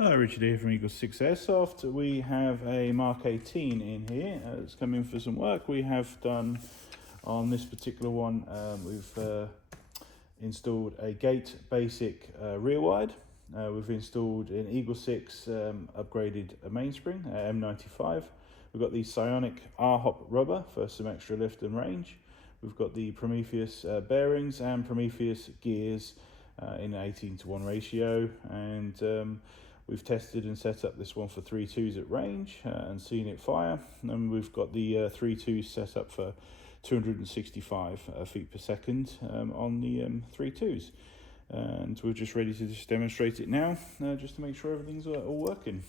Hello, Richard here from Eagle 6 Airsoft. We have a Mark 18 in here. It's come in for some work. We have done on this particular one, we've installed a gate basic rear wide. We've installed an Eagle 6 upgraded mainspring, M95. We've got the Psionic R Hop rubber for some extra lift and range. We've got the Prometheus Bearings and Prometheus Gears in an 18:1 ratio, and we've tested and set up this one for 3.2s at range and seen it fire. And we've got the 3.2s set up for 265 feet per second on the 3.2s. And we're just ready to just demonstrate it now, just to make sure everything's all working.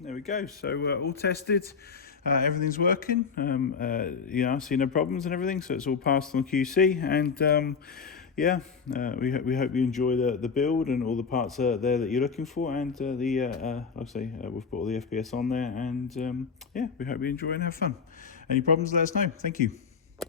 There we go. So all tested, everything's working. I see no problems and everything. So it's all passed on QC, and we hope you enjoy the build and all the parts there that you're looking for. And like I say, we've put all the FPS on there, and we hope you enjoy and have fun. Any problems? Let us know. Thank you.